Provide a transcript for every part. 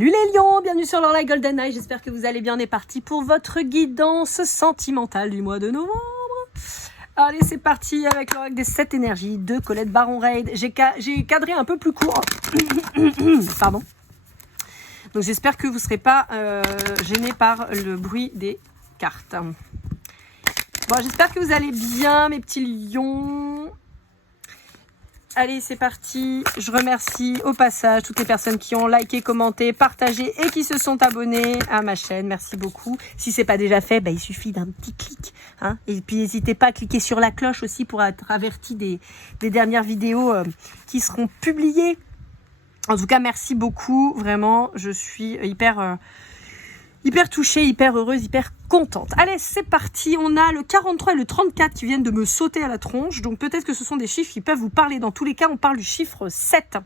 Salut les lions, bienvenue sur Lorelai Golden Eye, j'espère que vous allez bien. On est parti pour votre guidance sentimentale du mois de novembre. Allez, c'est parti avec l'oracle des 7 énergies de Colette Baron-Reid. J'ai cadré un peu plus court. Pardon. Donc j'espère que vous ne serez pas gênés par le bruit des cartes. Bon, j'espère que vous allez bien, mes petits lions. Allez, c'est parti. Je remercie au passage toutes les personnes qui ont liké, commenté, partagé et qui se sont abonnées à ma chaîne. Merci beaucoup. Si ce n'est pas déjà fait, il suffit d'un petit clic. Hein. Et puis, n'hésitez pas à cliquer sur la cloche aussi pour être averti des dernières vidéos qui seront publiées. En tout cas, merci beaucoup. Vraiment, je suis hyper touchée, hyper heureuse, hyper contente. Allez, c'est parti. On a le 43 et le 34 qui viennent de me sauter à la tronche. Donc peut-être que ce sont des chiffres qui peuvent vous parler. Dans tous les cas, on parle du chiffre 7.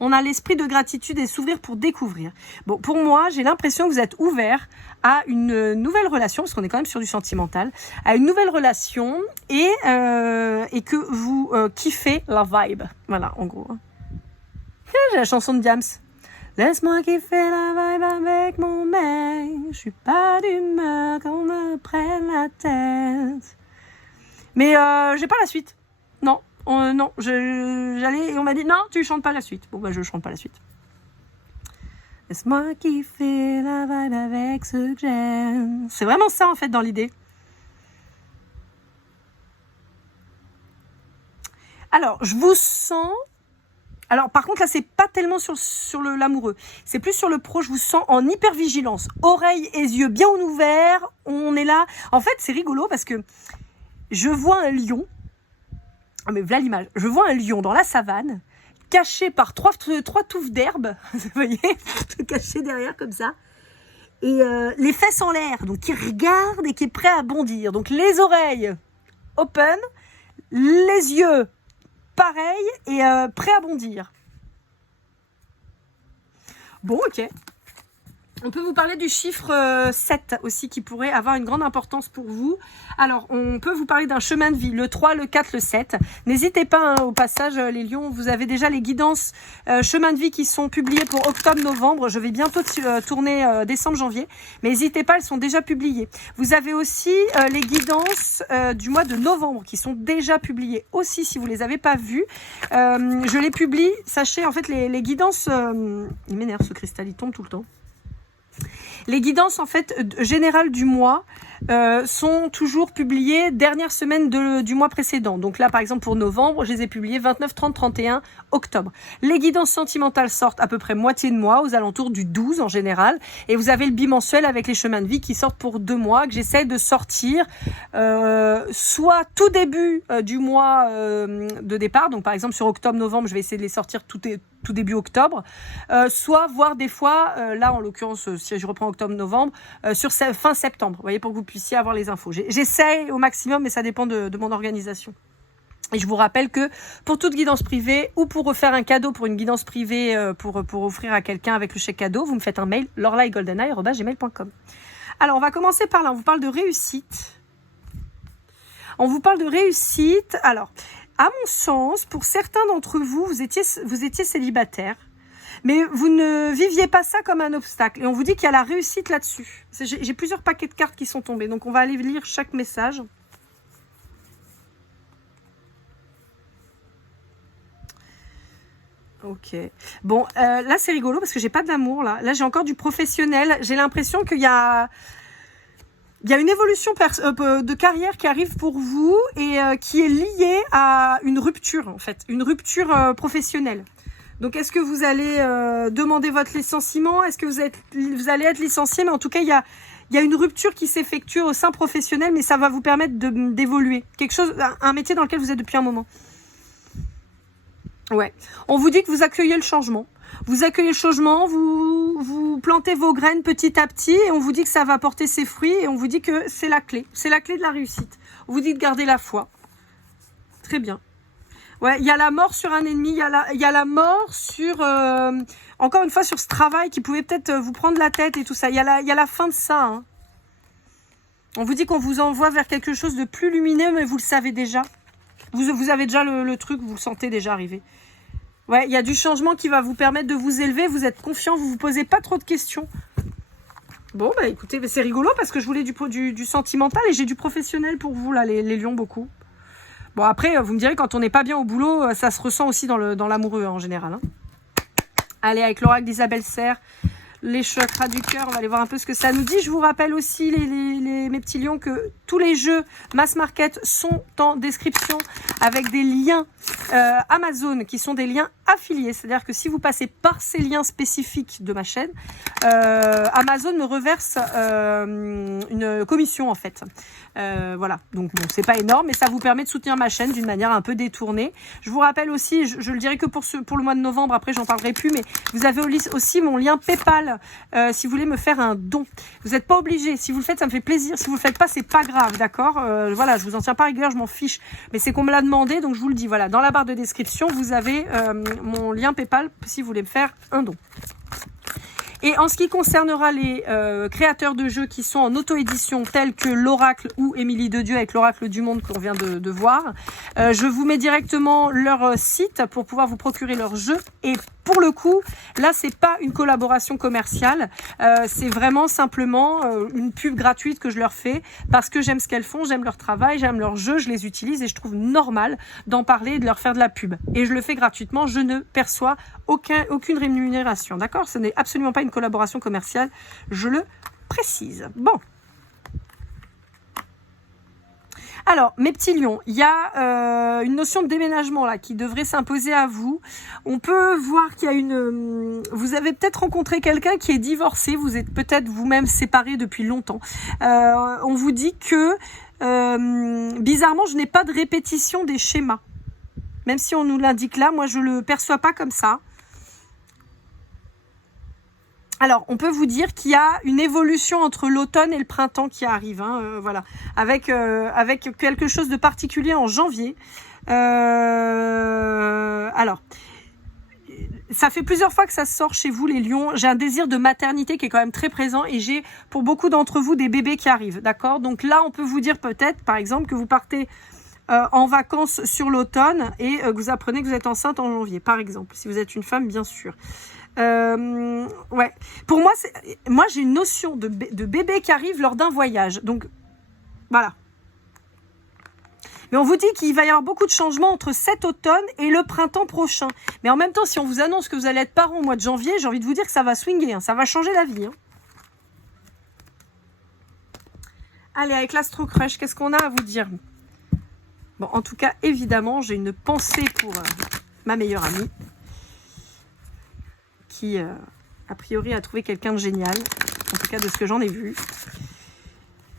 On a l'esprit de gratitude et s'ouvrir pour découvrir. Bon, pour moi, j'ai l'impression que vous êtes ouvert à une nouvelle relation, parce qu'on est quand même sur du sentimental, à une nouvelle relation et que vous kiffez la vibe. Voilà, en gros. J'ai la chanson de Diams. Laisse-moi kiffer la vibe avec mon mec. Je suis pas d'humeur qu'on me prenne la tête. Mais j'ai pas la suite. Non, non. J'allais et on m'a dit non, tu chantes pas la suite. Bon je chante pas la suite. Laisse-moi kiffer la vibe avec ce que j'aime. C'est vraiment ça en fait dans l'idée. Alors je vous sens. Alors, par contre, là, c'est pas tellement sur l'amoureux. C'est plus sur le pro. Je vous sens en hypervigilance. Oreilles et yeux bien ouverts. On est là. En fait, c'est rigolo parce que je vois un lion. Ah, mais voilà l'image. Je vois un lion dans la savane, caché par trois touffes d'herbe. Vous voyez, caché derrière comme ça. Et les fesses en l'air. Donc, qui regarde et qui est prêt à bondir. Donc, les oreilles open. Les yeux pareil et prêt à bondir. Bon, ok. On peut vous parler du chiffre 7 aussi qui pourrait avoir une grande importance pour vous. Alors, on peut vous parler d'un chemin de vie, le 3, le 4, le 7. N'hésitez pas, au passage, les lions, vous avez déjà les guidances chemin de vie qui sont publiées pour octobre-novembre. Je vais bientôt tourner décembre-janvier. Mais n'hésitez pas, elles sont déjà publiées. Vous avez aussi les guidances du mois de novembre qui sont déjà publiées aussi, si vous ne les avez pas vues. Je les publie. Sachez, en fait, les guidances... il m'énerve ce cristal, il tombe tout le temps. Les guidances en fait générales du mois sont toujours publiées dernière semaine du mois précédent. Donc là par exemple pour novembre, je les ai publiées 29, 30, 31 octobre. Les guidances sentimentales sortent à peu près moitié de mois, aux alentours du 12 en général. Et vous avez le bimensuel avec les chemins de vie qui sortent pour 2 mois, que j'essaie de sortir soit tout début du mois de départ. Donc par exemple sur octobre-novembre, je vais essayer de les sortir tout début octobre, soit voire des fois, là en l'occurrence si je reprends octobre-novembre, sur fin septembre, vous voyez, pour que vous puissiez avoir les infos. J'essaye au maximum, mais ça dépend de mon organisation. Et je vous rappelle que pour toute guidance privée ou pour refaire un cadeau pour une guidance privée pour offrir à quelqu'un avec le chèque cadeau, vous me faites un mail lorelaigoldeneye@gmail.com. Alors on va commencer par là, on vous parle de réussite. Alors, à mon sens, pour certains d'entre vous, vous étiez célibataire, mais vous ne viviez pas ça comme un obstacle. Et on vous dit qu'il y a la réussite là-dessus. J'ai plusieurs paquets de cartes qui sont tombés, donc on va aller lire chaque message. Ok. Bon, là c'est rigolo parce que j'ai pas de l'amour là. Là j'ai encore du professionnel. J'ai l'impression qu'il y a une évolution de carrière qui arrive pour vous et qui est liée à une rupture en fait, une rupture professionnelle. Donc est-ce que vous allez demander votre licenciement? Est-ce que vous allez être licencié? Mais en tout cas, il y a une rupture qui s'effectue au sein professionnel, mais ça va vous permettre d'évoluer. Un métier dans lequel vous êtes depuis un moment. Ouais. On vous dit que vous accueillez le changement. Vous accueillez le changement, vous plantez vos graines petit à petit et on vous dit que ça va porter ses fruits et on vous dit que c'est la clé. C'est la clé de la réussite. On vous dit de garder la foi. Très bien. Ouais, il y a la mort sur un ennemi, il y a la mort sur... encore une fois, sur ce travail qui pouvait peut-être vous prendre la tête et tout ça. Il y a la fin de ça. Hein. On vous dit qu'on vous envoie vers quelque chose de plus lumineux, mais vous le savez déjà. Vous avez déjà le truc, vous le sentez déjà arriver. Ouais, il y a du changement qui va vous permettre de vous élever. Vous êtes confiant, vous vous posez pas trop de questions. Bon, bah écoutez, c'est rigolo parce que je voulais du sentimental et j'ai du professionnel pour vous, là, les lions, beaucoup. Bon, après, vous me direz, quand on n'est pas bien au boulot, ça se ressent aussi dans l'amoureux, en général. Hein. Allez, avec l'oracle d'Isabelle Serre, les chakras du cœur, on va aller voir un peu ce que ça nous dit. Je vous rappelle aussi, mes petits lions, que tous les jeux Mass Market sont en description avec des liens Amazon qui sont des liens affiliés. C'est-à-dire que si vous passez par ces liens spécifiques de ma chaîne, Amazon me reverse une commission en fait. Voilà, donc bon, c'est pas énorme, mais ça vous permet de soutenir ma chaîne d'une manière un peu détournée. Je vous rappelle aussi, je le dirai que pour le mois de novembre, après j'en parlerai plus, mais vous avez aussi mon lien PayPal si vous voulez me faire un don. Vous n'êtes pas obligé, si vous le faites, ça me fait plaisir. Si vous le faites pas, c'est pas grave, d'accord. Voilà, je vous en tiens pas rigueur, je m'en fiche, mais c'est qu'on me l'a demandé, donc je vous le dis. Voilà, dans la barre de description, vous avez mon lien PayPal si vous voulez me faire un don. Et en ce qui concernera les créateurs de jeux qui sont en auto-édition tels que l'Oracle ou Émilie de Dieu avec l'Oracle du Monde qu'on vient de voir, je vous mets directement leur site pour pouvoir vous procurer leurs jeux. Et pour le coup, là, c'est pas une collaboration commerciale, c'est vraiment simplement une pub gratuite que je leur fais parce que j'aime ce qu'elles font, j'aime leur travail, j'aime leurs jeux, je les utilise et je trouve normal d'en parler et de leur faire de la pub. Et je le fais gratuitement, je ne perçois aucune rémunération, d'accord? Ce n'est absolument pas une collaboration commerciale, je le précise. Bon. Alors, mes petits lions, il y a une notion de déménagement là qui devrait s'imposer à vous. On peut voir qu'il y a vous avez peut-être rencontré quelqu'un qui est divorcé, vous êtes peut-être vous-même séparés depuis longtemps. On vous dit que, bizarrement, je n'ai pas de répétition des schémas. Même si on nous l'indique là, moi je ne le perçois pas comme ça. Alors, on peut vous dire qu'il y a une évolution entre l'automne et le printemps qui arrive, hein, voilà, avec quelque chose de particulier en janvier. Alors, ça fait plusieurs fois que ça sort chez vous, les lions. J'ai un désir de maternité qui est quand même très présent et j'ai, pour beaucoup d'entre vous, des bébés qui arrivent, d'accord? Donc là, on peut vous dire peut-être, par exemple, que vous partez en vacances sur l'automne et que vous apprenez que vous êtes enceinte en janvier, par exemple, si vous êtes une femme, bien sûr. Ouais. Pour moi, j'ai une notion de bébé qui arrive lors d'un voyage. Donc, voilà. Mais on vous dit qu'il va y avoir beaucoup de changements entre cet automne et le printemps prochain. Mais en même temps, si on vous annonce que vous allez être parent au mois de janvier, j'ai envie de vous dire que ça va swinger, hein, ça va changer la vie. Hein. Allez, avec l'Astro Crush, qu'est-ce qu'on a à vous dire? Bon, en tout cas, évidemment, j'ai une pensée pour ma meilleure amie. Qui, a priori, a trouvé quelqu'un de génial, en tout cas de ce que j'en ai vu.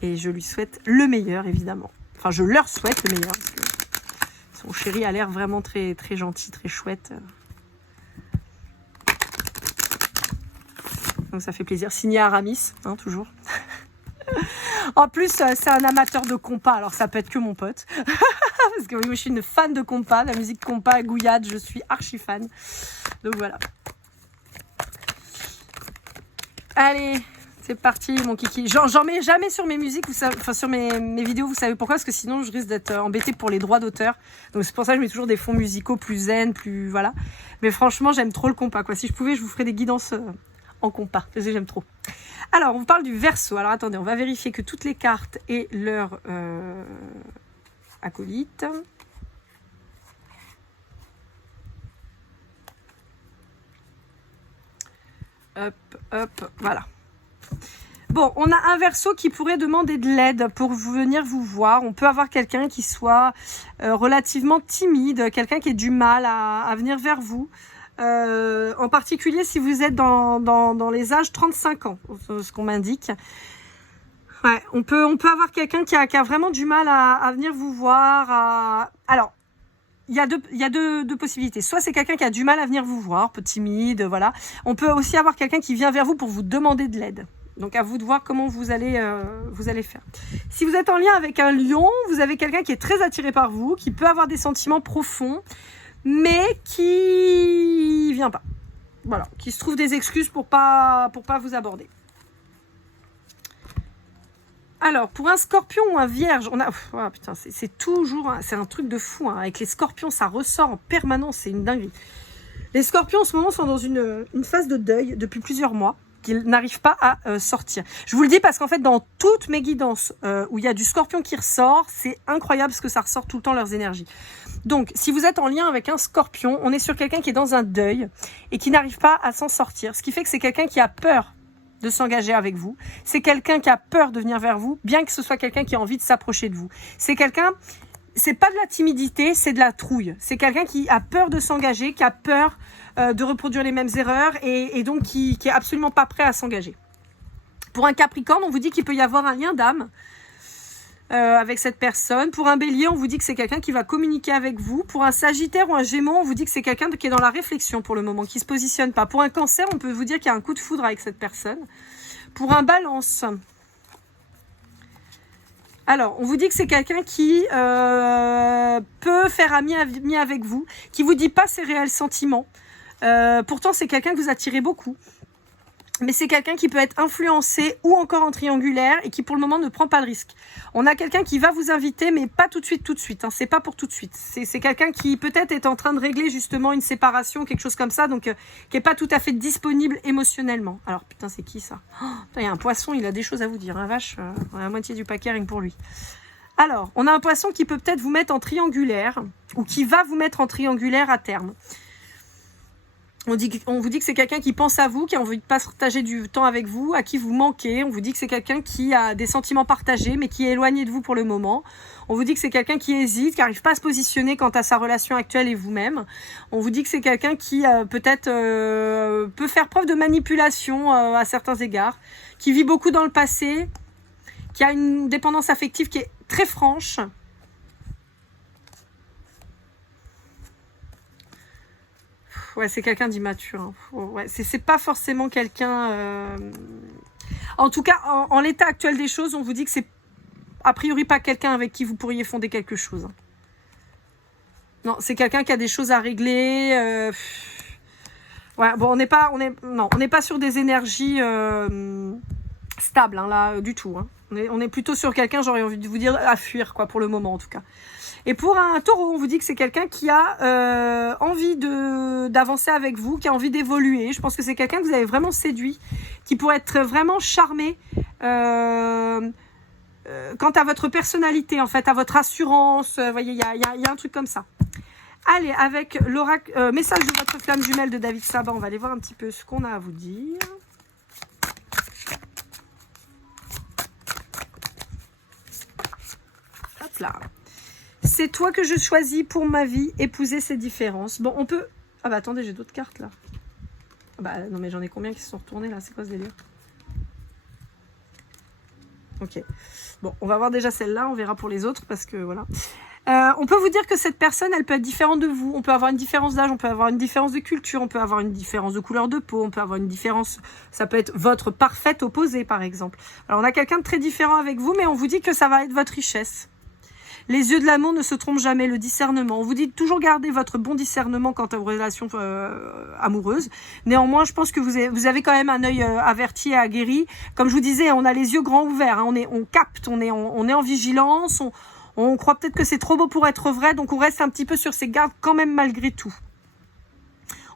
Et je lui souhaite le meilleur, évidemment. Enfin, je leur souhaite le meilleur, parce que son chéri a l'air vraiment très, très gentil, très chouette. Donc ça fait plaisir. Signé Aramis, hein, toujours. En plus, c'est un amateur de compas, alors ça peut être que mon pote. Parce que oui, moi, je suis une fan de compas, la musique compas, gouillade, je suis archi fan. Donc voilà. Allez, c'est parti mon kiki. J'en mets jamais sur mes musiques, enfin sur mes vidéos, vous savez pourquoi? Parce que sinon je risque d'être embêtée pour les droits d'auteur. Donc c'est pour ça que je mets toujours des fonds musicaux plus zen, plus voilà. Mais franchement, j'aime trop le compas, quoi. Si je pouvais, je vous ferais des guidances en compas, parce que j'aime trop. Alors, on vous parle du Verseau. Alors attendez, on va vérifier que toutes les cartes aient leur acolyte. Hop, hop, voilà. Bon, on a un Verseau qui pourrait demander de l'aide pour venir vous voir. On peut avoir quelqu'un qui soit relativement timide, quelqu'un qui ait du mal à venir vers vous. En particulier si vous êtes dans les âges 35 ans, ce qu'on m'indique. Ouais, on peut avoir quelqu'un qui a vraiment du mal à venir vous voir. Alors, il y a deux possibilités. Soit c'est quelqu'un qui a du mal à venir vous voir, un peu timide, voilà. On peut aussi avoir quelqu'un qui vient vers vous pour vous demander de l'aide. Donc à vous de voir comment vous allez faire. Si vous êtes en lien avec un lion, vous avez quelqu'un qui est très attiré par vous, qui peut avoir des sentiments profonds, mais qui vient pas. Voilà, qui se trouve des excuses pour pas vous aborder. Alors, pour un scorpion ou un vierge, on a... Oh, putain, c'est toujours... C'est un truc de fou. Hein. Avec les scorpions, ça ressort en permanence. C'est une dinguerie. Les scorpions en ce moment sont dans une phase de deuil depuis plusieurs mois, qu'ils n'arrivent pas à sortir. Je vous le dis parce qu'en fait, dans toutes mes guidances où il y a du scorpion qui ressort, c'est incroyable parce que ça ressort tout le temps leurs énergies. Donc, si vous êtes en lien avec un scorpion, on est sur quelqu'un qui est dans un deuil et qui n'arrive pas à s'en sortir. Ce qui fait que c'est quelqu'un qui a peur de s'engager avec vous. C'est quelqu'un qui a peur de venir vers vous, bien que ce soit quelqu'un qui a envie de s'approcher de vous. C'est quelqu'un, c'est pas de la timidité, c'est de la trouille. C'est quelqu'un qui a peur de s'engager, qui a peur de reproduire les mêmes erreurs et donc qui est absolument pas prêt à s'engager. Pour un Capricorne, on vous dit qu'il peut y avoir un lien d'âme avec cette personne. Pour un Bélier, on vous dit que c'est quelqu'un qui va communiquer avec vous. Pour un Sagittaire ou un Gémeaux, on vous dit que c'est quelqu'un qui est dans la réflexion pour le moment, qui ne se positionne pas. Pour un Cancer, on peut vous dire qu'il y a un coup de foudre avec cette personne. Pour un Balance, alors, on vous dit que c'est quelqu'un qui peut faire ami avec vous, qui ne vous dit pas ses réels sentiments. Pourtant, c'est quelqu'un que vous attirez beaucoup. Mais c'est quelqu'un qui peut être influencé ou encore en triangulaire et qui pour le moment ne prend pas le risque. On a quelqu'un qui va vous inviter, mais pas tout de suite. Hein. C'est pas pour tout de suite. C'est quelqu'un qui peut-être est en train de régler justement une séparation, quelque chose comme ça, donc qui est pas tout à fait disponible émotionnellement. Alors putain, c'est qui ça? Il y a un poisson, il a des choses à vous dire. Hein, vache, on a la moitié du paquet rien que pour lui. Alors, on a un poisson qui peut peut-être vous mettre en triangulaire ou qui va vous mettre en triangulaire à terme. On vous dit que c'est quelqu'un qui pense à vous, qui a envie de partager du temps avec vous, à qui vous manquez. On vous dit que c'est quelqu'un qui a des sentiments partagés, mais qui est éloigné de vous pour le moment. On vous dit que c'est quelqu'un qui hésite, qui n'arrive pas à se positionner quant à sa relation actuelle et vous-même. On vous dit que c'est quelqu'un qui peut-être peut faire preuve de manipulation à certains égards, qui vit beaucoup dans le passé, qui a une dépendance affective qui est très franche. Ouais, c'est quelqu'un d'immature. Hein. Ouais, c'est pas forcément quelqu'un... En tout cas, en l'état actuel des choses, on vous dit que c'est a priori pas quelqu'un avec qui vous pourriez fonder quelque chose. Non, c'est quelqu'un qui a des choses à régler. Ouais, bon, on n'est pas sur des énergies stables, hein, là, du tout. Hein. On est plutôt sur quelqu'un, j'aurais envie de vous dire, à fuir, quoi, pour le moment, en tout cas. Et pour un taureau, on vous dit que c'est quelqu'un qui a envie d'avancer avec vous, qui a envie d'évoluer. Je pense que c'est quelqu'un que vous avez vraiment séduit, qui pourrait être vraiment charmé quant à votre personnalité, en fait, à votre assurance. Vous voyez, il y a un truc comme ça. Allez, avec l'oracle, message de votre flamme jumelle de David Sabat, on va aller voir un petit peu ce qu'on a à vous dire. Hop là. C'est toi que je choisis pour ma vie, épouser ces différences. Bon, on peut... Ah bah attendez, j'ai d'autres cartes là. Ah bah non mais j'en ai combien qui se sont retournées là? C'est quoi ce délire? Ok. Bon, on va voir déjà celle-là, on verra pour les autres parce que voilà. On peut vous dire que cette personne, elle peut être différente de vous. On peut avoir une différence d'âge, on peut avoir une différence de culture, on peut avoir une différence de couleur de peau, on peut avoir une différence... Ça peut être votre parfaite opposé par exemple. Alors on a quelqu'un de très différent avec vous, mais on vous dit que ça va être votre richesse. Les yeux de l'amour ne se trompent jamais, le discernement. On vous dit de toujours garder votre bon discernement quant à vos relations amoureuses. Néanmoins, je pense que vous avez quand même un œil averti et aguerri. Comme je vous disais, on a les yeux grands ouverts. Hein. On capte, on est en vigilance. On croit peut-être que c'est trop beau pour être vrai. Donc, on reste un petit peu sur ses gardes quand même malgré tout.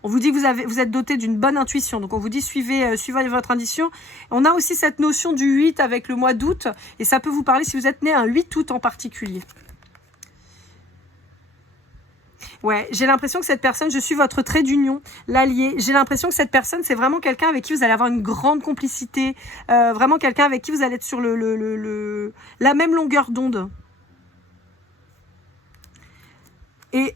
On vous dit que vous êtes doté d'une bonne intuition. Donc, on vous dit suivez votre intuition. On a aussi cette notion du 8 avec le mois d'août. Et ça peut vous parler si vous êtes né un 8 août en particulier. Ouais, j'ai l'impression que cette personne, je suis votre trait d'union, l'allié. J'ai l'impression que cette personne, c'est vraiment quelqu'un avec qui vous allez avoir une grande complicité. Vraiment quelqu'un avec qui vous allez être sur la même longueur d'onde. Et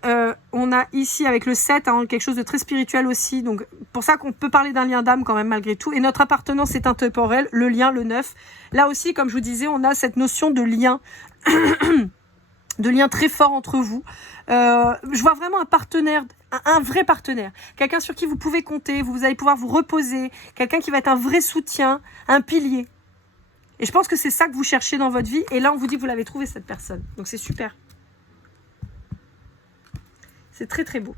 on a ici avec le 7, hein, quelque chose de très spirituel aussi. Donc pour ça qu'on peut parler d'un lien d'âme quand même malgré tout. Et notre appartenance est intemporelle, le lien, le 9. Là aussi, comme je vous disais, on a cette notion de lien, de lien très fort entre vous. Je vois vraiment un partenaire, un vrai partenaire. Quelqu'un sur qui vous pouvez compter, vous allez pouvoir vous reposer. Quelqu'un qui va être un vrai soutien, un pilier. Et je pense que c'est ça que vous cherchez dans votre vie. Et là, on vous dit que vous l'avez trouvé, cette personne. Donc c'est super. C'est très très beau.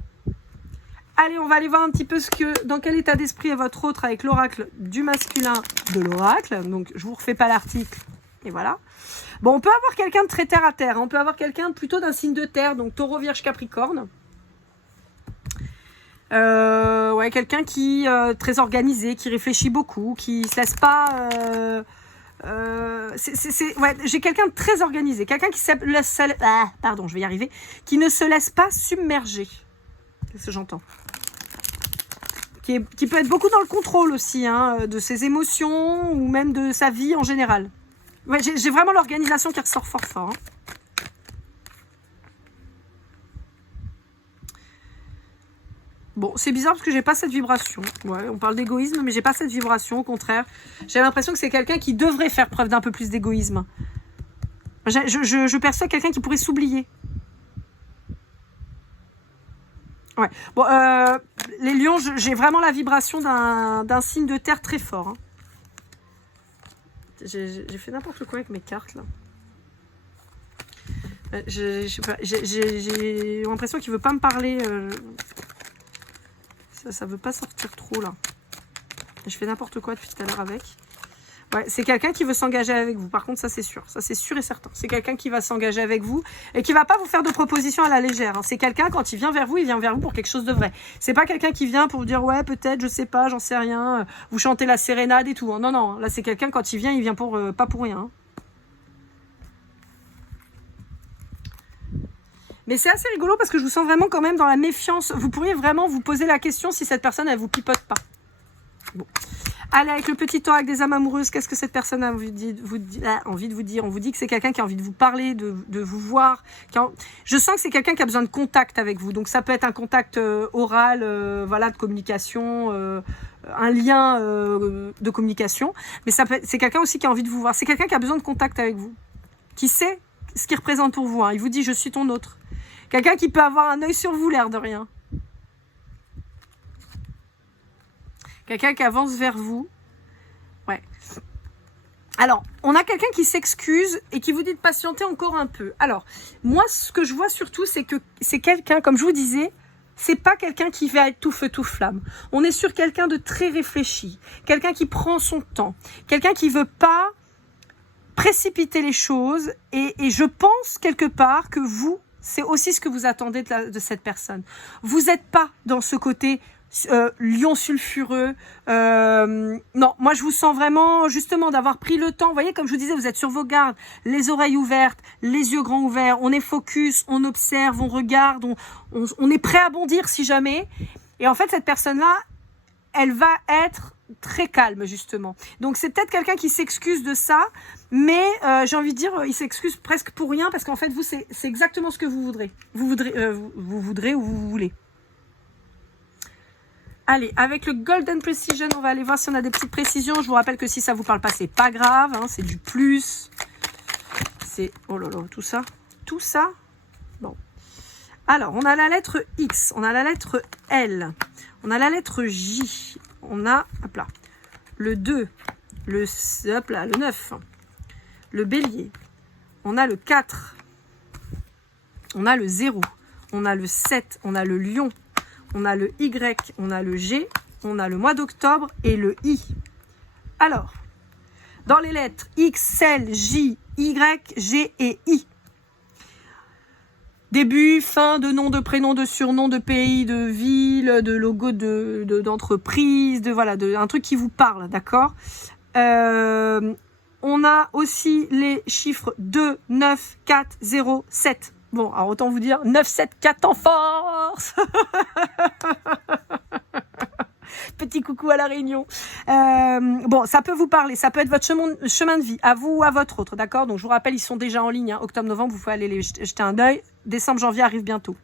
Allez, on va aller voir un petit peu dans quel état d'esprit est votre autre avec l'oracle du masculin de l'oracle. Donc, je vous refais pas l'article. Et voilà. Bon, on peut avoir quelqu'un de très terre à terre. On peut avoir quelqu'un plutôt d'un signe de terre, donc taureau, vierge, capricorne. Ouais, quelqu'un qui très organisé, qui réfléchit beaucoup, qui se laisse pas... ouais, j'ai quelqu'un de très organisé, quelqu'un qui pardon, je vais y arriver, qui ne se laisse pas submerger. Qu'est-ce que j'entends? Qui peut être beaucoup dans le contrôle aussi, hein, de ses émotions ou même de sa vie en général. Ouais, j'ai vraiment l'organisation qui ressort fort fort. Hein. Bon, c'est bizarre parce que j'ai pas cette vibration. Ouais, on parle d'égoïsme, mais j'ai pas cette vibration. Au contraire, j'ai l'impression que c'est quelqu'un qui devrait faire preuve d'un peu plus d'égoïsme. Je perçois quelqu'un qui pourrait s'oublier. Ouais. Bon, les lions, j'ai vraiment la vibration d'un signe de terre très fort. Hein. J'ai fait n'importe quoi avec mes cartes là. Je sais pas, j'ai l'impression qu'il veut pas me parler. Ça veut pas sortir trop là. Je fais n'importe quoi depuis tout à l'heure avec. Ouais, c'est quelqu'un qui veut s'engager avec vous. Par contre, ça c'est sûr. Ça c'est sûr et certain. C'est quelqu'un qui va s'engager avec vous et qui va pas vous faire de propositions à la légère. Hein. C'est quelqu'un, quand il vient vers vous pour quelque chose de vrai. C'est pas quelqu'un qui vient pour vous dire ouais, peut-être, je sais pas, j'en sais rien. Vous chantez la sérénade et tout. Hein. Non, non. Là, c'est quelqu'un, quand il vient pour pas pour rien. Hein. Mais c'est assez rigolo parce que je vous sens vraiment quand même dans la méfiance. Vous pourriez vraiment vous poser la question si cette personne, elle vous pipote pas. Bon. Allez, avec le petit oracle des âmes amoureuses, qu'est-ce que cette personne a envie de vous dire? On vous dit que c'est quelqu'un qui a envie de vous parler, de vous voir. Je sens que c'est quelqu'un qui a besoin de contact avec vous. Donc ça peut être un contact oral, voilà, de communication, un lien de communication. Mais c'est quelqu'un aussi qui a envie de vous voir. C'est quelqu'un qui a besoin de contact avec vous, qui sait ce qu'il représente pour vous. Hein. Il vous dit, je suis ton autre. Quelqu'un qui peut avoir un œil sur vous, l'air de rien. Quelqu'un qui avance vers vous. Ouais. Alors, on a quelqu'un qui s'excuse et qui vous dit de patienter encore un peu. Alors, moi, ce que je vois surtout, c'est que c'est quelqu'un, comme je vous disais, c'est pas quelqu'un qui va être tout feu, tout flamme. On est sur quelqu'un de très réfléchi. Quelqu'un qui prend son temps. Quelqu'un qui veut pas précipiter les choses. Et je pense quelque part que vous, c'est aussi ce que vous attendez de cette personne. Vous n'êtes pas dans ce côté lion sulfureux. Non, moi je vous sens vraiment justement d'avoir pris le temps. Vous voyez, comme je vous disais, vous êtes sur vos gardes, les oreilles ouvertes, les yeux grands ouverts. On est focus, on observe, on regarde, on est prêt à bondir si jamais. Et en fait, cette personne-là, elle va être très calme justement. Donc c'est peut-être quelqu'un qui s'excuse de ça, mais j'ai envie de dire, il s'excuse presque pour rien parce qu'en fait vous c'est exactement ce que vous voudrez. Vous voudrez ou vous voulez. Allez, avec le Golden Precision, on va aller voir si on a des petites précisions. Je vous rappelle que si ça vous parle pas, c'est pas grave, hein, c'est du plus. C'est oh là là, tout ça. Bon. Alors, on a la lettre X, on a la lettre L, on a la lettre J, on a, hop là, le 2, le 9, le bélier, on a le 4, on a le 0, on a le 7, on a le lion, on a le Y, on a le G, on a le mois d'octobre et le I. Alors, dans les lettres X, L, J, Y, G et I, début, fin de nom, de prénom, de surnom, de pays, de ville, de logo d'entreprise, un truc qui vous parle, d'accord. On a aussi les chiffres 2, 9, 4, 0, 7. Bon, alors autant vous dire 9, 7, 4 en force. Petit coucou à la Réunion. Bon, ça peut vous parler, ça peut être votre chemin de vie, à vous ou à votre autre, d'accord. Donc je vous rappelle, ils sont déjà en ligne, hein. Octobre, novembre, vous pouvez aller les jeter un œil. Décembre, janvier arrive bientôt.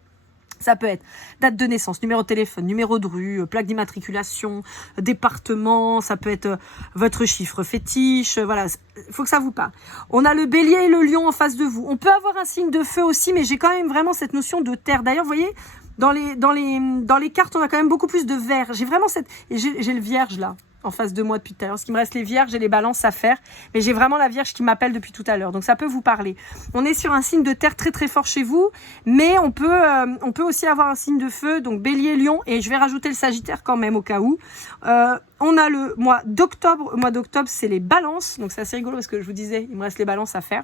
Ça peut être date de naissance, numéro de téléphone, numéro de rue, plaque d'immatriculation, département, ça peut être votre chiffre fétiche, voilà, il faut que ça vous parle. On a le bélier et le lion en face de vous. On peut avoir un signe de feu aussi, mais j'ai quand même vraiment cette notion de terre. D'ailleurs, vous voyez, dans les cartes, on a quand même beaucoup plus de vert. J'ai vraiment j'ai le vierge là, en face de moi depuis tout à l'heure. Ce qui me reste les vierges et les balances à faire, mais j'ai vraiment la vierge qui m'appelle depuis tout à l'heure. Donc ça peut vous parler. On est sur un signe de terre très très fort chez vous, mais on peut aussi avoir un signe de feu, donc bélier, lion, et je vais rajouter le sagittaire quand même au cas où. On a le mois d'octobre. Le mois d'octobre, c'est les balances. Donc c'est assez rigolo parce que je vous disais, il me reste les balances à faire.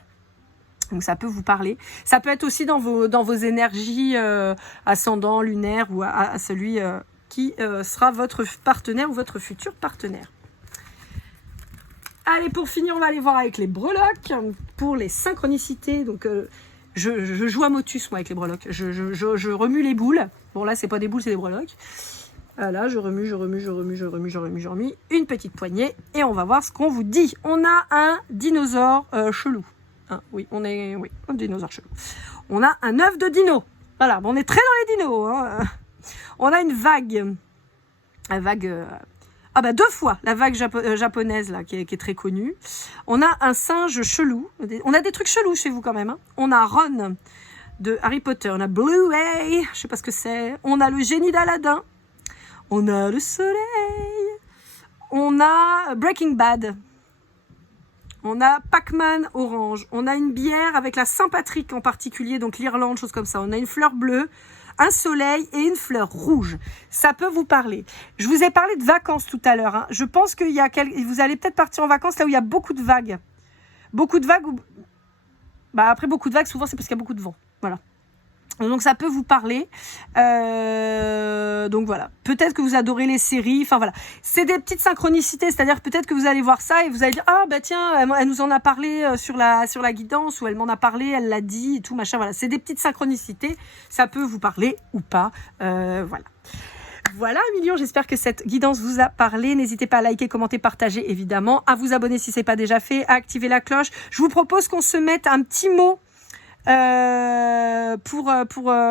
Donc ça peut vous parler. Ça peut être aussi dans vos énergies ascendant, lunaire ou à celui qui sera votre partenaire ou votre futur partenaire. Allez, pour finir, on va aller voir avec les breloques. Pour les synchronicités, donc je joue à motus, moi, avec les breloques. Je remue les boules. Bon, là, c'est pas des boules, c'est des breloques. Voilà, je remue. Une petite poignée. Et on va voir ce qu'on vous dit. On a un dinosaure chelou. Hein, oui, un dinosaure chelou. On a un œuf de dino. Voilà, bon, on est très dans les dinos. Hein. On a une vague. Une vague... Ah bah 2 fois la vague japonaise là qui est très connue. On a un singe chelou. On a des trucs chelous chez vous quand même. Hein. On a Ron de Harry Potter. On a Bluey, je sais pas ce que c'est. On a le génie d'Aladin. On a le soleil. On a Breaking Bad. On a Pac-Man orange. On a une bière avec la Saint-Patrick en particulier, donc l'Irlande, chose comme ça. On a une fleur bleue, un soleil et une fleur rouge. Ça peut vous parler. Je vous ai parlé de vacances tout à l'heure. Hein. Je pense qu'il y a vous allez peut-être partir en vacances là où il y a beaucoup de vagues. Beaucoup de vagues. Bah, après, beaucoup de vagues, souvent, c'est parce qu'il y a beaucoup de vent. Voilà. Donc, ça peut vous parler. Donc, voilà. Peut-être que vous adorez les séries. Enfin, voilà. C'est des petites synchronicités. C'est-à-dire, peut-être que vous allez voir ça et vous allez dire, ah, bah, tiens, elle nous en a parlé sur la guidance, ou elle m'en a parlé, elle l'a dit et tout, machin. Voilà. C'est des petites synchronicités. Ça peut vous parler ou pas. Voilà. Voilà, millions, j'espère que cette guidance vous a parlé. N'hésitez pas à liker, commenter, partager, évidemment. À vous abonner si ce n'est pas déjà fait. À activer la cloche. Je vous propose qu'on se mette un petit mot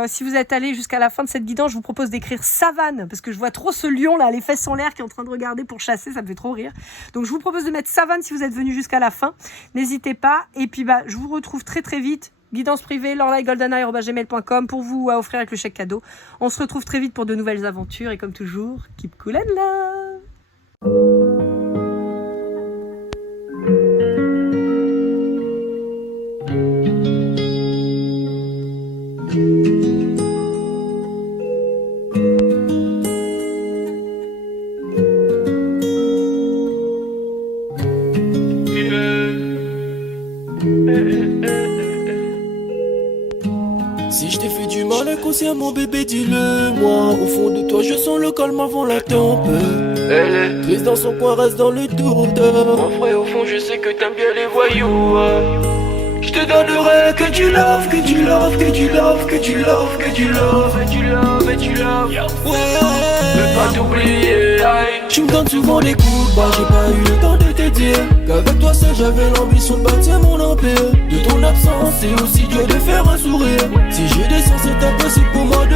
si vous êtes allé jusqu'à la fin de cette guidance, je vous propose d'écrire savane, parce que je vois trop ce lion là, les fesses en l'air, qui est en train de regarder pour chasser, ça me fait trop rire. Donc je vous propose de mettre savane si vous êtes venu jusqu'à la fin. N'hésitez pas. Et puis bah, je vous retrouve très très vite. Guidance privée, lorelai@gmail.com pour vous offrir avec le chèque cadeau. On se retrouve très vite pour de nouvelles aventures et comme toujours, keep cool and love. Si je t'ai fait du mal inconsciemment bébé dis-le moi. Au fond de toi je sens le calme avant la tempête. Elle est triste dans son coin, reste dans le doute. Mon frère au fond je sais que t'aimes bien les voyous. Je te donnerai que du love, que du love, que du love, que du love, que du love, et du love, et du love. Ouais, ne pas t'oublier. Tu me donnes souvent des coups de barre, j'ai pas eu le temps de te dire qu'avec toi seul j'avais l'ambition de bâtir mon empire. De ton absence c'est aussi dur de faire un sourire. Si je descends c'est impossible pour moi de